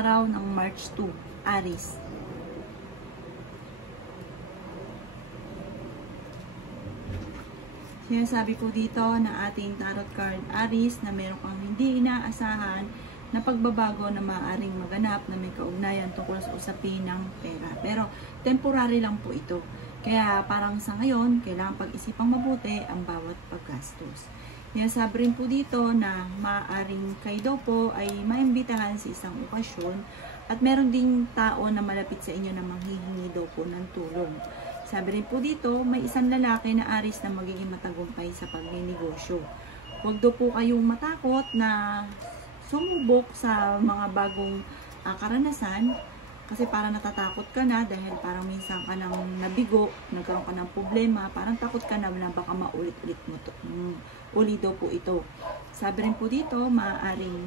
araw ng March 2, Aries. Sinasabi po dito na ating tarot card Aries na meron kang hindi inaasahan na pagbabago na maaaring maganap na may kaugnayan tungkol sa usapin ng pera. Pero temporary lang po ito. Kaya parang sa ngayon, kailangan pag-isipang mabuti ang bawat paggastos. Sinasabi rin po dito na maaaring kayo daw po ay maimbitahan sa isang okasyon at meron ding tao na malapit sa inyo na manghihingi daw po ng tulong. Sabi rin po dito, may isang lalaki na Aries na magiging matagumpay sa pagninegosyo. Huwag daw po kayong matakot na sumubok sa mga bagong karanasan kasi parang natatakot ka na dahil parang minsan ka nang nabigo, nagkaroon ka ng problema, parang takot ka na baka maulit-ulit mo to. Uli daw po ito. Sabi rin po dito, maaaring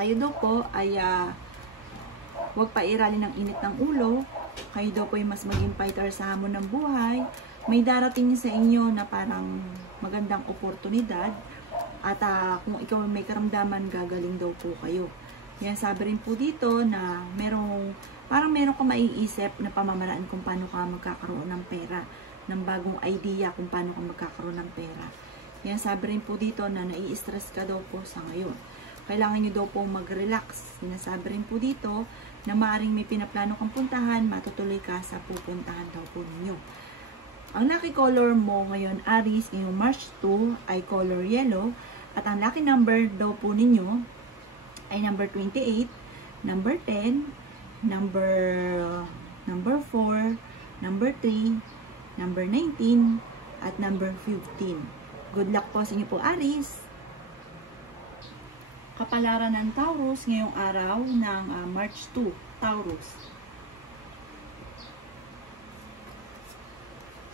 kayo daw po ay huwag pairalin ng init ng ulo. Kayo daw po ay mas maging fighter sa hamon ng buhay. May darating sa inyo na parang magandang oportunidad. At kung ikaw may karamdaman, gagaling daw po kayo. Yan, sabi rin po dito na parang meron ka maiisip na pamamaraan kung paano ka magkakaroon ng pera. Ng bagong idea kung paano ka magkakaroon ng pera. Yan, sabi rin po dito na nai-stress ka daw po sa ngayon. Kailangan nyo daw po mag-relax. Sinasabi rin po dito na maaaring may pinaplano kang puntahan, matutuloy ka sa pupuntahan daw po ninyo. Ang lucky color mo ngayon, Aries, ngayong March 2 ay color yellow. At ang lucky number daw po ninyo ay number 28, number 10, number 4, number 3, number 19, at number 15. Good luck po sa inyo po, Aries. Kapalaran ng Taurus ngayong araw ng March 2, Taurus.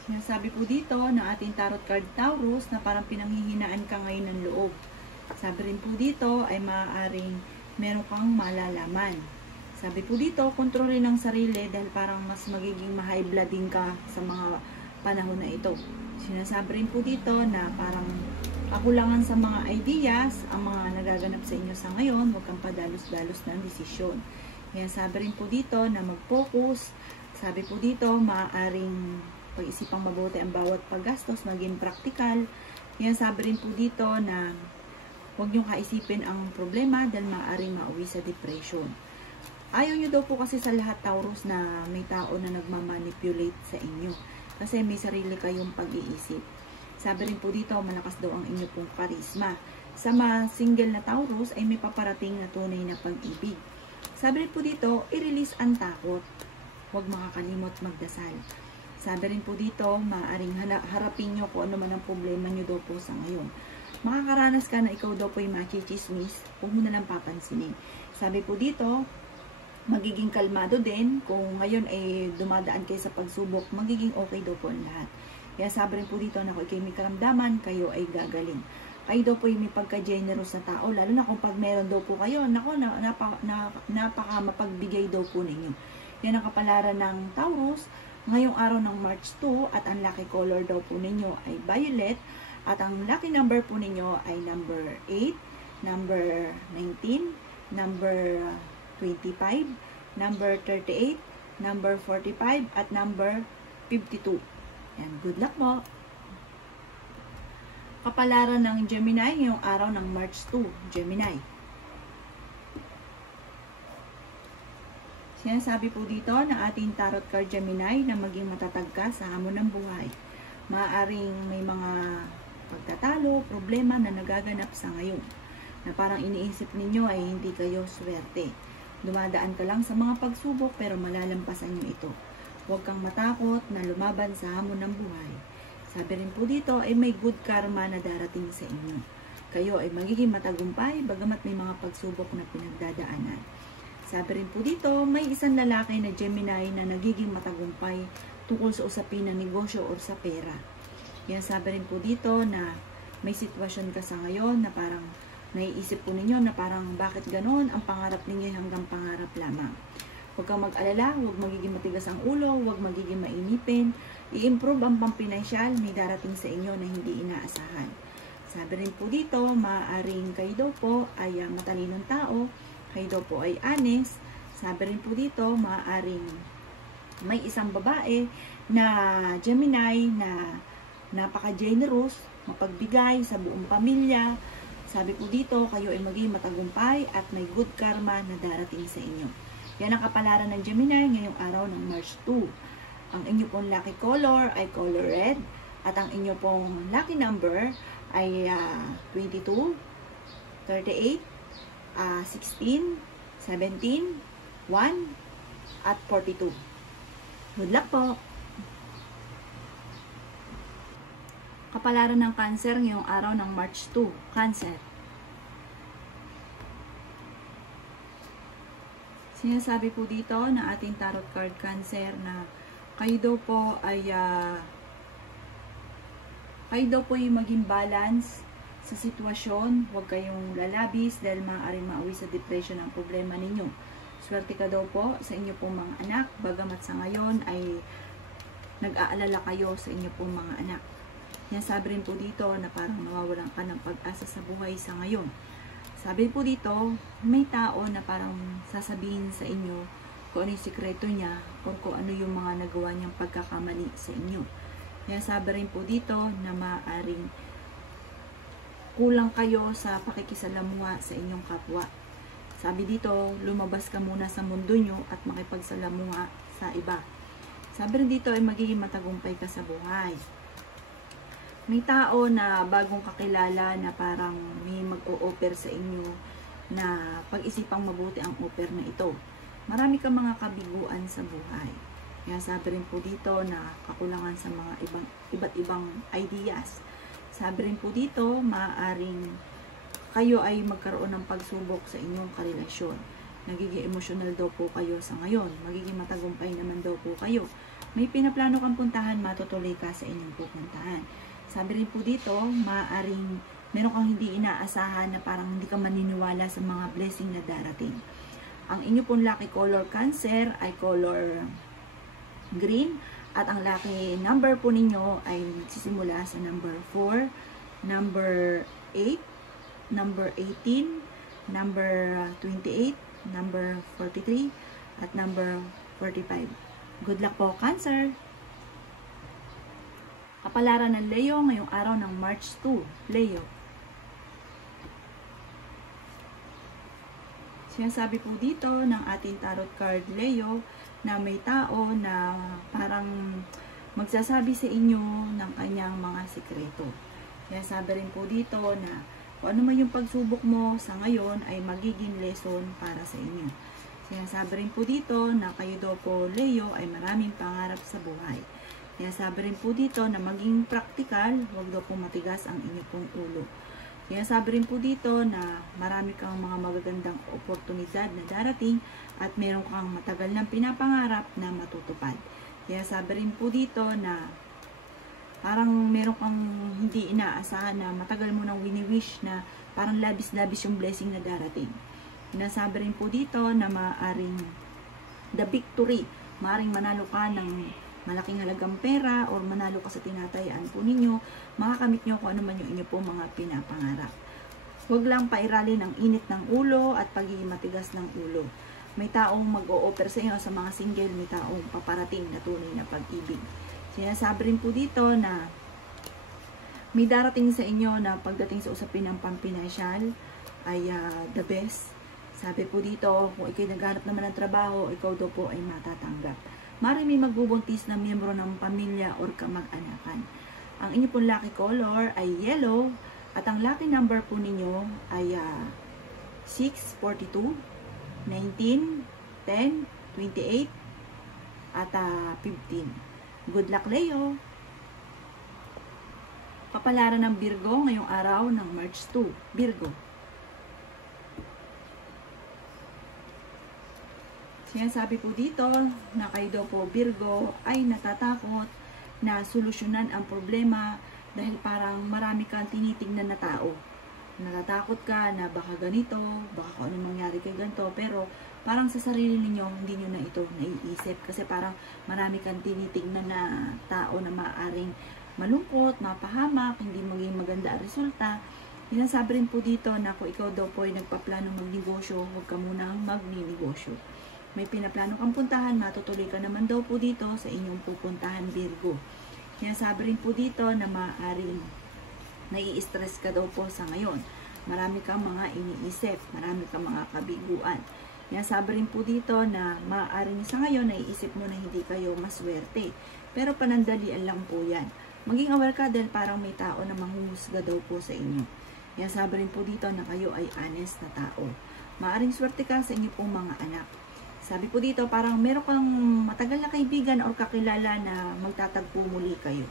Sinasabi po dito na ating tarot card Taurus na parang pinanghihinaan ka ngayon ng loob. Sabi rin po dito ay maaaring meron kang malalaman. Sabi po dito, kontrolin ang sarili dahil parang mas magiging ma-high blood din ka sa mga panahon na ito. Sinasabi rin po dito na parang kakulangan sa mga ideas, ang mga nagaganap sa inyo sa ngayon, huwag kang padalos-dalos ng desisyon. Yan, sabi rin po dito na mag-focus. Sabi po dito, maaaring pag-isipang mabuti ang bawat paggastos, maging praktikal. Yan, sabi rin po dito na huwag niyong kaisipin ang problema dahil maaaring mauwi sa depression. Ayaw niyo daw po kasi sa lahat, Taurus, na may tao na nagmamanipulate sa inyo. Kasi may sarili kayong pag-iisip. Sabi rin po dito, malakas daw ang inyo pong karisma. Sa mga single na Taurus ay may paparating na tunay na pag-ibig. Sabi rin po dito, i-release ang takot. Huwag makakalimot magdasal. Sabi rin po dito, maaaring harapin nyo kung ano man ang problema nyo daw po sa ngayon. Makakaranas ka na ikaw daw po yung machismis, huwag mo na lang papansinin. Sabi po dito, magiging kalmado din. Kung ngayon ay dumadaan kayo sa pagsubok, magiging okay daw po ang lahat. Kaya sabi rin po dito na kung kayo may karamdaman, kayo ay gagaling. Kayo daw po yung may pagka-generous na tao, lalo na kung pag meron daw po kayo, napaka mapagbigay daw po ninyo. Yan ang kapalaran ng Taurus ngayong araw ng March 2 at ang lucky color daw po ninyo ay violet at ang lucky number po ninyo ay number 8, number 19, number 25, number 38, number 45, at number 52. Yan, good luck mo. Kapalaran ng Gemini ngayong araw ng March 2, Gemini. Sinasabi po dito na ating tarot card Gemini na maging matatag ka sa hamon ng buhay. Maaaring may mga pagtatalo, problema na nagaganap sa ngayon. Na parang iniisip ninyo ay hindi kayo swerte. Dumadaan ka lang sa mga pagsubok pero malalampasan nyo ito. Huwag kang matakot na lumaban sa hamon ng buhay. Sabi rin po dito ay may good karma na darating sa inyo. Kayo ay magiging matagumpay bagamat may mga pagsubok na pinagdadaanan. Sabi rin po dito, may isang lalaki na Gemini na nagiging matagumpay tungkol sa usapin ng negosyo o sa pera. Yan, sabi rin po dito na may sitwasyon ka sa ngayon na parang naiisip po ninyo na parang bakit ganon, ang pangarap ninyo hanggang pangarap lamang. Huwag kang mag-alala, huwag magiging matigas ang ulo, huwag magiging mainipin, i-improve ang pampinansyal, may darating sa inyo na hindi inaasahan. Sabi rin po dito, maaaring kayo daw po ay matalinong tao, kayo daw po ay honest. Sabi rin po dito, maaaring may isang babae na Gemini na napaka-generous, mapagbigay sa buong pamilya. Sabi po dito, kayo ay maging matagumpay at may good karma na darating sa inyo. Yan ang kapalaran ng Gemini ngayong araw ng March 2. Ang inyo pong lucky color ay color red at ang inyo pong lucky number ay 22, 38, 16, 17, 1, at 42. Good luck po! Kapalaran ng Cancer ngayong araw ng March 2. Cancer. Sinasabi po dito na ating tarot card Cancer na kayo daw po ay maging balance sa sitwasyon. Huwag kayong lalabis dahil maaaring mauwi sa depression ang problema ninyo. Swerte ka daw po sa inyo pong mga anak, bagamat sa ngayon ay nag-aalala kayo sa inyo pong mga anak. Yan sabi rin po dito na parang nawawalan ka ng pag-asa sa buhay sa ngayon. Sabi po dito, may tao na parang sasabihin sa inyo kung ano yung sikreto niya o kung ano yung mga nagawa niyang pagkakamali sa inyo. Yan sabi rin po dito na maaaring kulang kayo sa pakikisalamuha sa inyong kapwa. Sabi dito, lumabas ka muna sa mundo nyo at makipagsalamuha sa iba. Sabi rin dito ay magiging matagumpay ka sa buhay. May tao na bagong kakilala na parang may mag-o-offer sa inyo na pag-isipang mabuti ang offer na ito. Marami kang mga kabiguan sa buhay. Kaya sabi rin po dito na kakulangan sa mga iba't ibang ideas. Sabi rin po dito, maaaring kayo ay magkaroon ng pagsubok sa inyong karelasyon. Nagiging emosyonal daw po kayo sa ngayon. Magiging matagumpay naman daw po kayo. May pinaplano kang puntahan, matutuloy ka sa inyong pupuntahan. Sabi rin po dito, maaaring meron kang hindi inaasahan na parang hindi ka maniniwala sa mga blessing na darating. Ang inyo pong lucky color Cancer ay color green. At ang lucky number po ninyo ay nagsisimula sa number 4, number 8, number 18, number 28, number 43, at number 45. Good luck po, Cancer! Kapalaran ng Leo ngayong araw ng March 2. Leo. Sinasabi po dito ng ating tarot card Leo na may tao na parang magsasabi sa inyo ng kanyang mga sikreto. Kaya sabi rin po dito na kung ano man yung pagsubok mo sa ngayon ay magiging lesson para sa inyo. Sinasabi rin po dito na kayo daw po Leo ay maraming pangarap sa buhay. Kaya sabi rin po dito na maging practical, huwag daw po matigas ang inyo pong ulo. Kaya sabi rin po dito na marami kang mga magagandang oportunidad na darating at meron kang matagal ng pinapangarap na matutupad. Kaya sabi rin po dito na parang meron kang hindi inaasahan na matagal mo nang wini-wish na parang labis-labis yung blessing na darating. Sinasabi rin po dito na maaaring the victory, maaaring manalo ka ng malaking halagang pera or manalo ka sa tinatayaan po ninyo, makakamit nyo kung ano man yung inyo po mga pinapangarap. Huwag lang pairali ng init ng ulo at pagiging matigas ng ulo. May taong mag-o-offer sa inyo sa mga single, may taong paparating na tunay na pag-ibig. Sinasabi rin po dito na may darating sa inyo na pagdating sa usapin ng pampinasyal ay the best. Sabi po dito, kung ikaw'y naghanap naman ng trabaho, ikaw daw po ay matatanggap. Maaaring may magbubuntis na miyembro ng pamilya or kamag-anakan. Ang inyo pong lucky color ay yellow at ang lucky number po ninyo ay 6, 42, 19, 10, 28, at 15. Good luck, Leo! Kapalaran ng Virgo ngayong araw ng March 2. Virgo. Sinasabi po dito na kayo daw po Virgo ay natatakot na solusyonan ang problema dahil parang marami kang tinitingnan na tao. Natatakot ka na baka ganito, baka kung ano mangyari kay ganito, pero parang sa sarili ninyo hindi nyo na ito naiisip kasi parang marami kang tinitingnan na tao na maaaring malungkot, mapahamak, hindi maging maganda ang resulta. Sinasabi rin po dito na kung ikaw daw po ay nagpaplano magnegosyo, huwag ka munang magninegosyo. May pinaplano kang puntahan, matutuloy ka naman daw po dito sa inyong pupuntahan, Virgo. Sinasabi rin po dito na maaaring nai-stress ka daw po sa ngayon. Marami kang mga iniisip, marami kang mga kabiguan. Sinasabi rin po dito na maaaring sa ngayon naiisip mo na hindi kayo maswerte. Pero panandalian lang po yan. Maging aware ka dahil parang may tao na manghuhusga daw po sa inyo. Sinasabi rin po dito na kayo ay honest na tao. Maaaring swerte ka sa inyo pong mga anak. Sabi po dito, parang meron kang matagal na kaibigan or kakilala na magtatagpo muli kayo.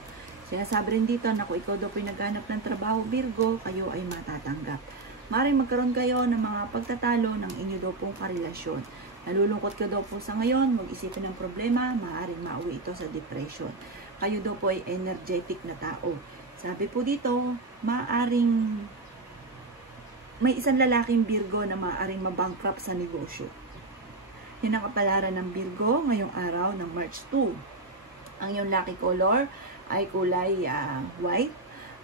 Sinasabi rin dito na kung ikaw daw po naghanap ng trabaho, Virgo, kayo ay matatanggap. Maaaring magkaroon kayo ng mga pagtatalo ng inyo daw pong karelasyon. Nalulungkot ka daw po sa ngayon, mag-isipin ng problema, maaaring mauwi ito sa depression. Kayo daw po ay energetic na tao. Sabi po dito, maaaring may isang lalaking Virgo na maaaring mabankrupt sa negosyo. Yan ang kapalaran ng Virgo ngayong araw ng March 2. Ang iyong lucky color ay kulay white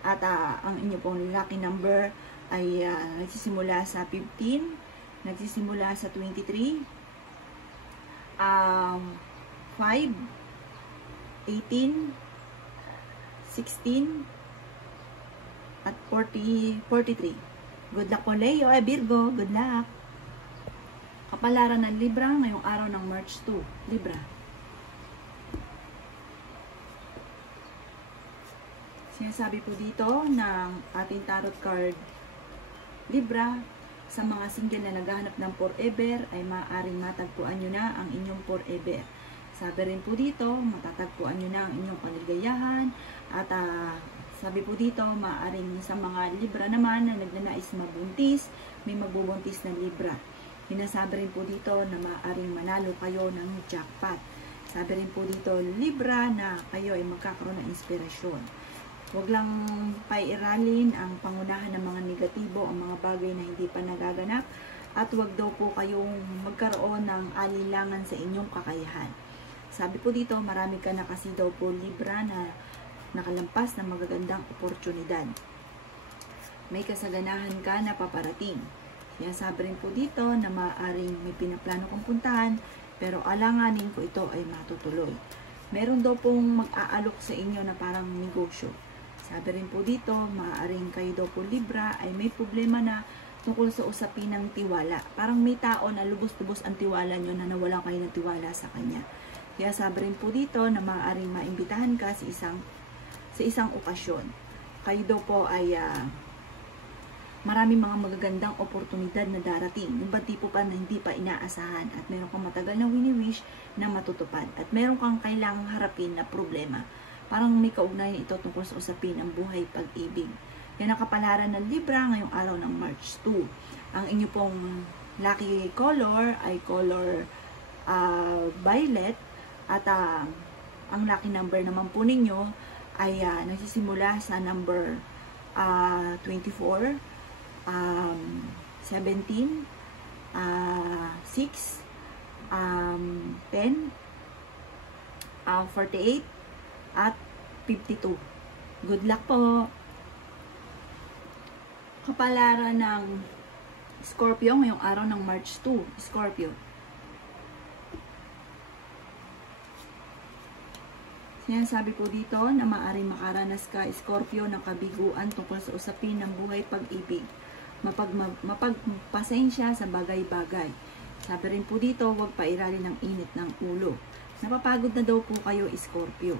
at ang inyong pong lucky number ay nagsisimula sa 15, nagsisimula sa 23, 5, 18, 16, at 43. Good luck po, Leo. Virgo, good luck. Kapalaran ng Libra ngayong araw ng March 2. Libra. Sinasabi po dito ng ating tarot card, Libra, sa mga single na naghahanap ng forever ay maaaring matagpuan nyo na ang inyong forever. Sabi rin po dito, matatagpuan nyo na ang inyong kaligayahan at sabi po dito, maaaring sa mga Libra naman na nagnanais mabuntis, may magbubuntis na Libra. Sinasabi rin po dito na maaaring manalo kayo ng jackpot. Sabi rin po dito, Libra, na kayo ay magkakaroon ng inspirasyon. Huwag lang pairalin ang pangunahan ng mga negatibo, ang mga bagay na hindi pa nagaganap, at huwag daw po kayong magkaroon ng alilangan sa inyong kakayahan. Sabi po dito, marami ka na kasi daw po Libra na nakalampas ng magagandang oportunidad. May kasaganahan ka na paparating. Sinasabi rin po dito na maaaring may pinaplano kong puntahan, pero alanganin ko ito ay matutuloy. Meron daw pong mag-aalok sa inyo na parang negosyo. Sabi rin po dito, maaaring kayo daw po Libra ay may problema na tungkol sa usapin ng tiwala. Parang may tao na lubos-lubos ang tiwala nyo na nawalan kayo ng tiwala sa kanya. Kaya sabi rin po dito na maaaring maimbitahan ka sa isang okasyon. Kayo daw po ay maraming mga magagandang oportunidad na darating. Yung bang tipo pa na hindi pa inaasahan at meron kang matagal na wini-wish na matutupad at meron kang kailangang harapin na problema. Parang may kaugnayan ito tungkol sa usapin ng buhay pag-ibig. Yan ang kapalaran ng Libra ngayong araw ng March 2. Ang inyo pong lucky color ay color violet at ang lucky number naman po ninyo ay nagsisimula sa number 24, 17, 6, 10, 48, at 52. Good luck po! Kapalaran ng Scorpio ngayong araw ng March 2. Scorpio. Sinasabi po dito na maaaring makaranas ka, Scorpio, ng kabiguan tungkol sa usapin ng buhay pag-ibig. Mapagpasensya sa bagay-bagay. Sabi rin po dito, huwag pairalin ng init ng ulo. Napapagod na daw po kayo, Scorpio.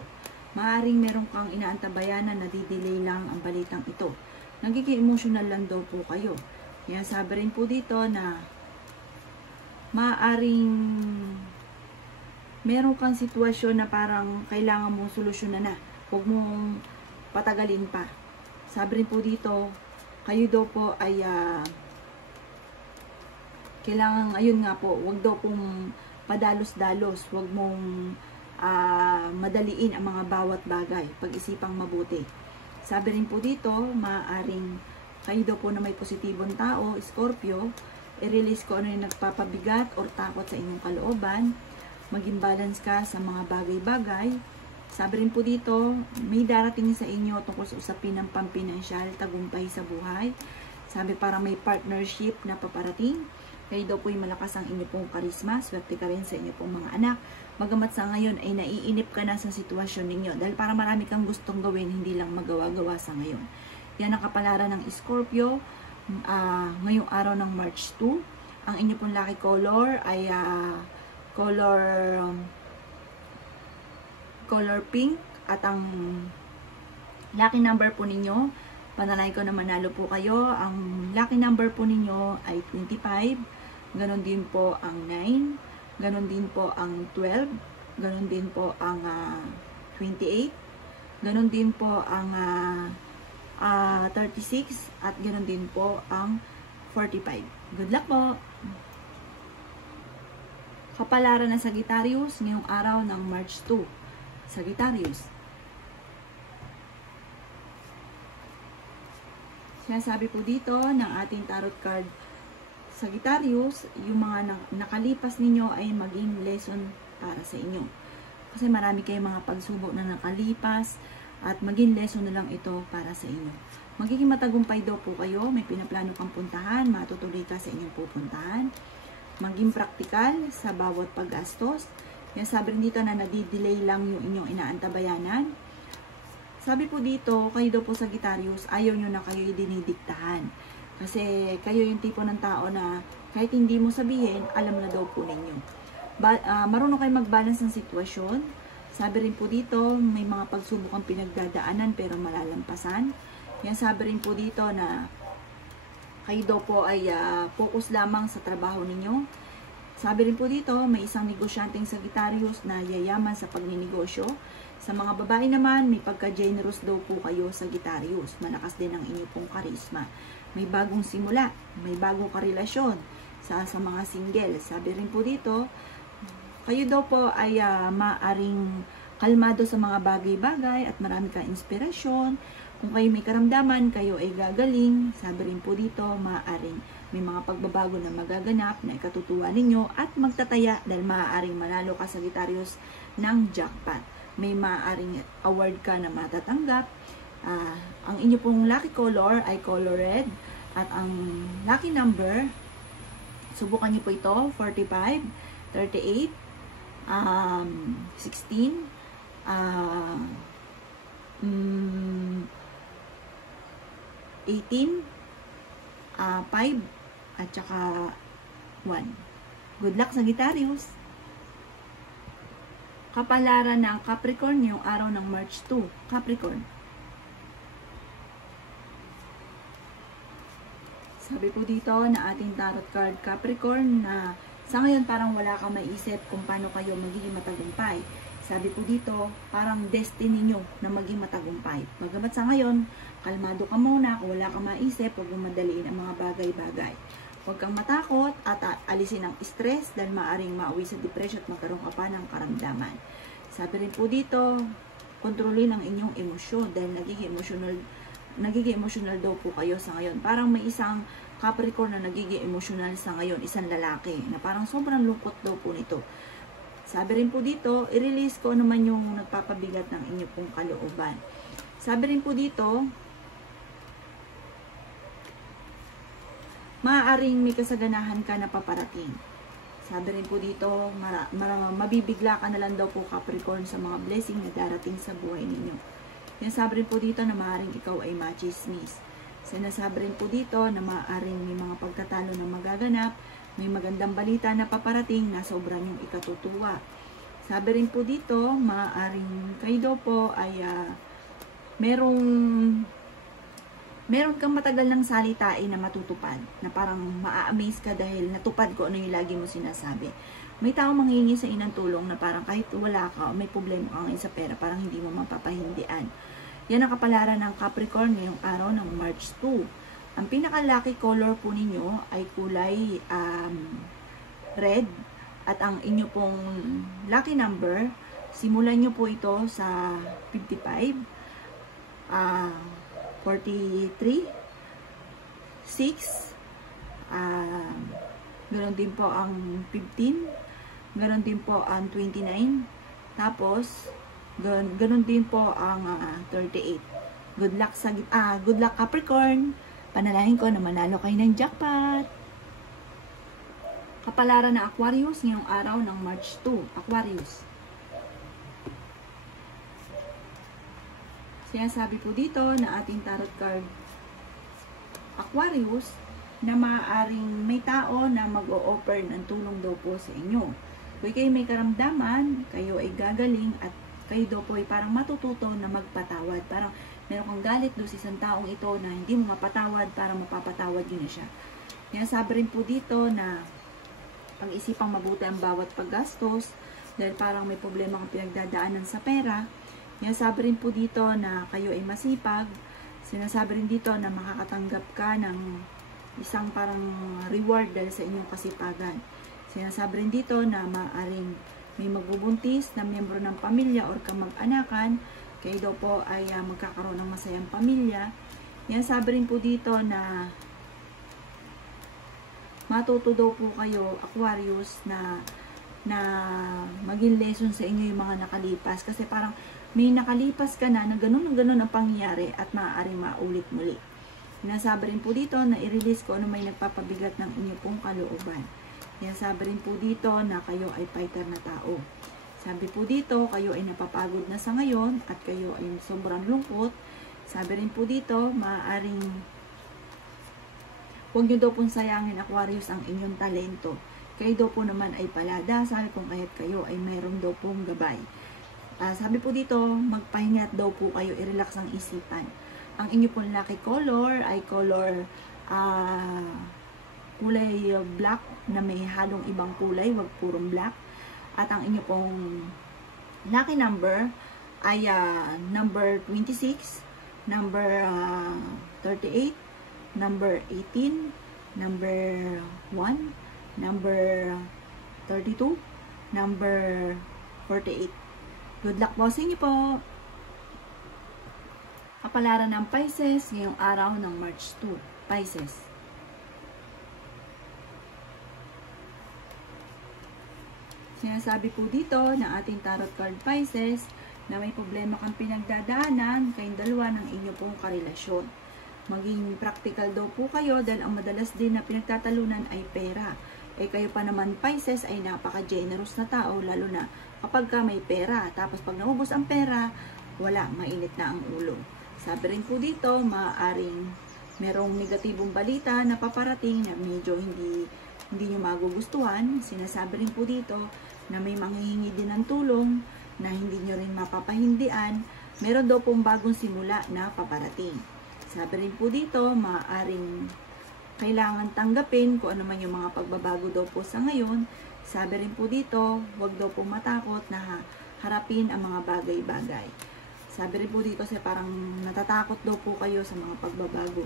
Maaaring meron kang inaantabayanan na didelay lang ang balitang ito. Nagiging emotional lang daw po kayo. Kaya sabi rin po dito na maaaring meron kang sitwasyon na parang kailangan mong solusyonan na. Huwag mong patagalin pa. Sabi rin po dito, kayo daw po ay kailangan, ayun nga po, huwag daw pong padalos-dalos. Huwag mong madaliin ang mga bawat bagay. Pag-isipang mabuti. Sabi rin po dito, maaaring kayo daw po na may positibong tao, Scorpio, i-release ko ano yung nagpapabigat or takot sa inyong kalooban. Maging balance ka sa mga bagay-bagay. Sabi rin po dito, may darating sa inyo tungkol sa usapin ng pampinansyal, tagumpay sa buhay. Sabi parang may partnership na paparating. Kayo daw po yung malakas ang inyo pong karisma. Swerte ka rin sa inyo pong mga anak. Bagamat sa ngayon ay naiinip ka na sa sitwasyon ninyo. Dahil para marami kang gustong gawin, hindi lang magawa-gawa sa ngayon. Yan ang kapalaran ng Scorpio. Ngayong araw ng March 2. Ang inyo pong lucky color ay color pink. At ang lucky number po ninyo, panalay ko na manalo po kayo. Ang lucky number po ninyo ay 25. Ganon din po ang 9. Ganon din po ang 12. Ganon din po ang 28. Ganon din po ang 36. At ganon din po ang 45. Good luck po! Kapalaran ng Sagittarius ngayong araw ng March 2. Sagittarius. Sinasabi po dito ng ating tarot card Sagittarius, yung mga nakalipas ninyo ay maging lesson para sa inyo. Kasi marami kayong mga pagsubok na nakalipas at maging lesson na lang ito para sa inyo. Magiging matagumpay daw po kayo, may pinaplano kang puntahan, matutuloy ka sa inyong pupuntahan. Maging praktikal sa bawat paggastos. Yan sabi rin dito na nadidelay lang yung inyong inaantabayanan. Sabi po dito, kayo daw po Sagittarius, ayaw nyo na kayo dinidiktahan. Kasi kayo yung tipo ng tao na kahit hindi mo sabihin, alam na daw po ninyo. Marunong kayo mag-balance ng sitwasyon. Sabi rin po dito, may mga pagsubok ang pinagdadaanan pero malalampasan. Yan sabi rin po dito na kayo daw po ay focus lamang sa trabaho ninyo. Sabi rin po dito, may isang negosyanteng Sagittarius na yayaman sa pagninegosyo. Sa mga babae naman, may pagka-generous daw po kayo Sagittarius. Malakas din ang inyo pong karisma. May bagong simula, may bagong karelasyon sa mga single. Sabi rin po dito, kayo daw po ay maaring kalmado sa mga bagay-bagay at marami kang inspirasyon. Kung kayo may karamdaman, kayo ay gagaling. Sabi rin po dito, maaring may mga pagbabago na magaganap na ikatutuwa ninyo at magtataya dahil maaaring manalo ka Sagittarius ng jackpot. May maaaring award ka na matatanggap. Ang inyo pong lucky color ay color red. At ang lucky number, subukan niyo po ito, 45, 38, 16, 18, 5, at saka 1. Good luck Sagittarius! Kapalaran ng Capricorn yung araw ng March 2. Capricorn. Sabi po dito na ating tarot card Capricorn na sa ngayon parang wala kang maisip kung paano kayo magiging matagumpay. Sabi po dito, parang destiny nyo na maging matagumpay. Bagamat sa ngayon, kalmado ka muna, kung wala kang maisip, huwag mong madaliin ang mga bagay-bagay. Huwag kang matakot at alisin ang stress dahil maaaring mauwi sa depression at magkaroon ka pa ng karamdaman. Sabi rin po dito, kontrolin ang inyong emosyon dahil nagiging emotional daw po kayo sa ngayon. Parang may isang Capricorn na nagiging emotional sa ngayon, isang lalaki, na parang sobrang lungkot daw po nito. Sabi rin po dito, i-release ko naman yung nagpapabigat ng inyo pong kalooban. Sabi rin po dito, maaaring may kasaganahan ka na paparating. Sabi rin po dito, mabibigla ka na lang daw po Capricorn sa mga blessing na darating sa buhay ninyo. Sinasabi rin po dito na maaaring ikaw ay machismis. Sinasabi rin po dito na maaaring may mga pagtatalo na magaganap, may magandang balita na paparating na sobrang yung ikatutuwa. Sabi rin po dito, maaaring kayo daw po ay meron kang matagal ng salitain na matutupad, na parang maa-amaze ka dahil natupad ko ano yung lagi mo sinasabi. May tao manghihingi sa inang tulong na parang kahit wala ka o may problema ka ngayon sa pera, parang hindi mo mapapahindian. Yan ang kapalaran ng Capricorn ngayong araw ng March 2. Ang pinaka-lucky color po ninyo ay kulay red. At ang inyo pong lucky number, simulan nyo po ito sa 55, 43, 6, ganoon din po ang 15, ganoon din po ang 29, tapos Ganun din po ang 38. Good luck Capricorn. Panalangin ko na manalo kayo ng jackpot. Kapalaran na Aquarius ngayong araw ng March 2. Aquarius. Sinasabi po dito na ating tarot card Aquarius na maaaring may tao na mag-o-offer ng tulong daw po sa inyo. Kung kayo may karamdaman, kayo ay gagaling at kayo daw po ay parang matututo na magpatawad. Parang meron kang galit doon sa isang taong ito na hindi mo mapatawad para mapapatawad yun na siya. Kaya sabi rin po dito na pag-isipang mabuti ang bawat paggastos dahil parang may problema kang pinagdadaanan sa pera. Kaya sabi rin po dito na kayo ay masipag. Sinasabi rin dito na makakatanggap ka ng isang parang reward dahil sa inyong kasipagan. Sinasabi rin dito na maaaring may magbubuntis na miyembro ng pamilya or kamag-anakan. Kayo daw po ay magkakaroon ng masayang pamilya. Yan sabi rin po dito na matuto daw po kayo, Aquarius, na maging lesson sa inyo yung mga nakalipas. Kasi parang may nakalipas ka na ganun ang pangyayari at maaaring maulit muli. Sinasabi rin po dito na i-release ko ano may nagpapabigat ng inyo pong kalooban. Sinasabi rin po dito na kayo ay fighter na tao. Sabi po dito, kayo ay napapagod na sa ngayon at kayo ay sobrang lungkot. Sabi rin po dito, maaaring huwag nyo daw pong sayangin, Aquarius, ang inyong talento. Kayo daw po naman ay paladasal kung kahit kayo ay mayroon daw pong gabay. Sabi po dito, magpahingat daw po kayo, i-relax ang isipan. Ang inyo pong lucky color ay color kulay black na may halong ibang kulay, wag purong black. At ang inyo pong lucky number ay number 26, number 38, number 18, number 1, number 32, number 48. Good luck po sa inyo po. Kapalaran ng Pisces ngayong araw ng March 2. Pisces. Sinasabi po dito ng ating tarot card Pisces na may problema kang pinagdadaanan kayong dalawa ng inyo pong karelasyon. Maging practical daw po kayo dahil ang madalas din na pinagtatalunan ay pera. Kayo pa naman Pisces ay napaka-generous na tao lalo na kapag ka may pera. Tapos pag naubos ang pera, wala, mainit na ang ulo. Sabi rin po dito, maaaring merong negatibong balita na paparating na medyo hindi nyo magugustuhan. Sinasabi rin po dito na may manghihingi din ng tulong na hindi nyo rin mapapahindian. Meron daw pong bagong simula na paparating. Sabi rin po dito, maaaring kailangan tanggapin kung ano man yung mga pagbabago daw po sa ngayon. Sabi rin po dito, huwag daw po matakot na harapin ang mga bagay-bagay. Sabi rin po dito kasi parang natatakot daw po kayo sa mga pagbabago.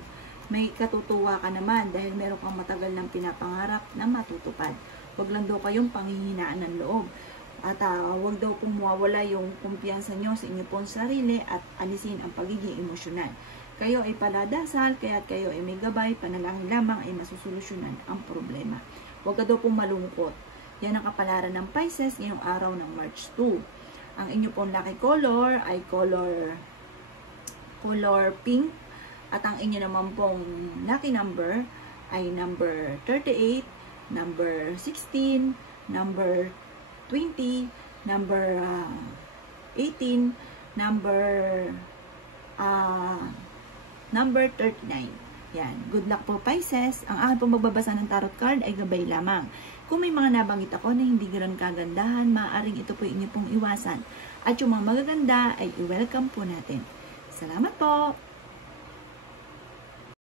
May katutuwa ka naman dahil meron kang matagal ng pinapangarap na matutupad. Huwag lang daw kayong panghihinaan ng loob. At huwag daw pong mawawala yung kumpiyansa nyo sa inyo pong sarili at alisin ang pagiging emosyonal. Kayo ay paladasal, kaya't kayo ay may gabay, panalangin lamang ay masusolusyonan ang problema. Huwag ka daw pong malungkot. Yan ang kapalaran ng Pisces ngayong araw ng March 2. Ang inyo pong lucky color ay color pink. At ang inyo naman pong lucky number ay number 38, number 16, number 20, number 18, number 39. Yan. Good luck po Pisces. Ang aking pong magbabasa ng tarot card ay gabay lamang. Kung may mga nabanggit ako na hindi ganoon kagandahan, maaaring ito po inyo pong iwasan. At yung mga magaganda ay i-welcome po natin. Salamat po!